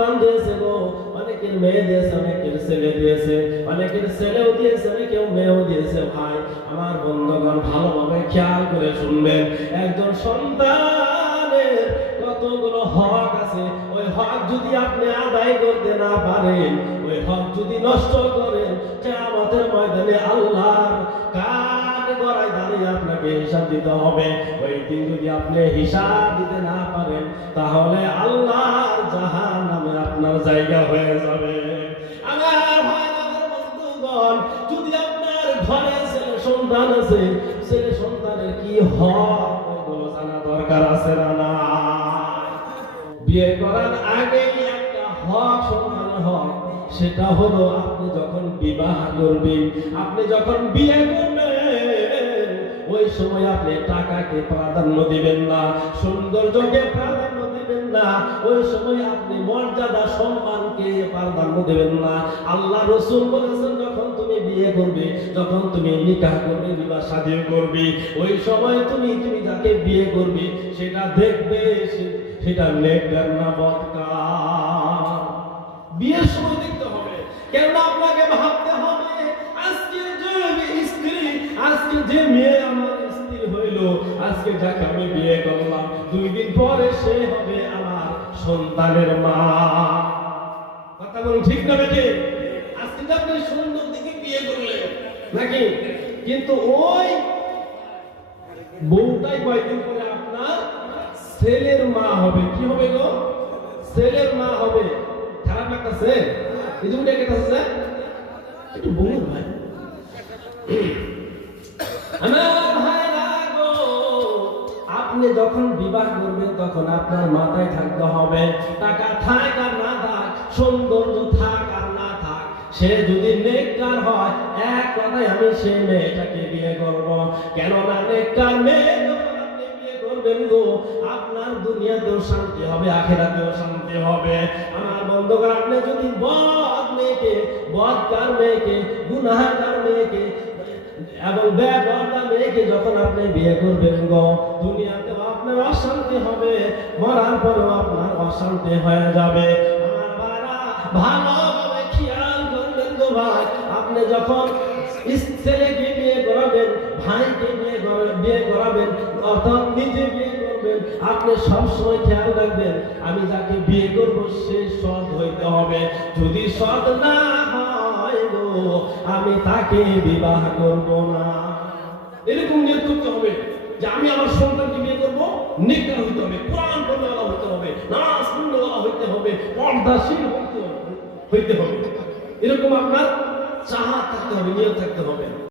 সন্তান দিয়েছে গো, অনেকের মেয়ে দিয়েছে, অনেকের ছেলে দিয়েছে, অনেকের ছেলেও দিয়েছে, অনেকেও মেয়েও দিয়েছে। ভাই আমার বন্ধুগণ, ভালোভাবে খেয়াল করে শুনবেন, একজন সন্তানের কতগুলো হক আছে। ওই হক যদি আপনি আদায় করতে না পারেন, ওই হক যদি নষ্ট করেন, কিয়ামতের ময়দানে আল্লাহর কাঠগড়ায় দাঁড়িয়ে আপনাকে হিসাব দিতে হবে। ওই দিন যদি আপনি হিসাব দিতে না পারেন, তাহলে আল্লাহর জাহান্নামে আপনার জায়গা হয়ে যাবে। আমার ভাই, আমার বন্ধুগণ, যদি আপনার ঘরে ছেলে সন্তান আছে, ছেলে সন্তানের কি হক ওইগুলো জানা দরকার আছে না? বিয়ে করার আগে একটা হক, সন্তানের হক, সেটা হলো আপনি যখন বিবাহ করবেন, আপনি যখন বিয়ে করবেন, ওই সময় আপনি টাকাকে প্রাধান্য দিবেন না, সৌন্দর্যকে প্রাধান্য দিবেন না, ওই সময় আপনি মর্যাদা সম্মানকে প্রাধান্য দিবেন না। আল্লাহ রাসূল বলেছেন, যখন তুমি বিয়ে করবে, যখন তুমি নিকাহ করবে, বিবাহ শাদী করবে, ওই সময় তুমি যাকে বিয়ে করবে সেটা দেখবে সেটা নেককার না বদকার। বিয়ের সময় দেখতে হবে, কেন আপনাকে ভাবতে হবে আজকে যে স্ত্রী, আজকে যে মেয়ে আমার স্ত্রী হইল, আজকে যাকে আমি বিয়ে করলাম, 2 দিন পরে সে হবে আমার সন্তানের মা। কথা বলুন, ঠিক না বেটে? আজকে তো আপনি সুন্দর দিকে বিয়ে করলেন নাকি, কিন্তু ওই বউটাই কয়েকদিন পরে আপনার ছেলের মা হবে। কি হবে গো? ছেলের মা হবে। খারাপ লাগতেছে? এই জন্য ডেকেছে একটু বলুন ভাই। আমার ভাইরা গো, আপনি যখন বিবাহ করবেন তখন আপনার মাথায় থাকতে হবে, টাকা থাক আর না থাক, সৌন্দর্য থাক আর না থাক, সে যদি নেককার হয়, এক কথায় আমি সেই মেয়েটাকে বিয়ে করব। কেননা নেককার মেয়ে যখন আপনি বিয়ে করবেন গো, আপনার দুনিয়াতেও শান্তি হবে, আখিরাতেও শান্তি হবে। আমার বন্ধুগণ, আপনি যদি বদ মেয়েকে, বদকার মেয়েকে, গুনাহগার মেয়েকে এবং বেপরদা মেয়েকে যখন আপনি বিয়ে করবেন গো, দুনিয়াতেও আপনার অশান্তি হবে, মরার পরেও আপনার অশান্তি হয়ে যাবে। আমার বাবা, ভালোভাবে খেয়াল করবেন গো ভাই, আপনি যখন ছেলেকে বিয়ে করাবেন, ভাইকে বিয়ে করাবেন, অর্থাৎ নিজে বিয়ে করবেন, আপনি সবসময় খেয়াল রাখবেন, আমি যাকে বিয়ে করব সে সৎ হইতে হবে। যদি সৎ না হয় গো, আমি তাকে বিবাহ করব না। এরকম নিয়ত করতে হবে যে আমি আমার সন্তানকে বিয়ে করব, নেককার হইতে হবে, কোরআন পড়নেওয়ালা হইতে হবে, নামাজ পড়নেওয়ালা হইতে হবে, পর্দাশীল হইতে হবে। এরকম আপনার চাহত থাকতে হবে, নিয়ত থাকতে হবে।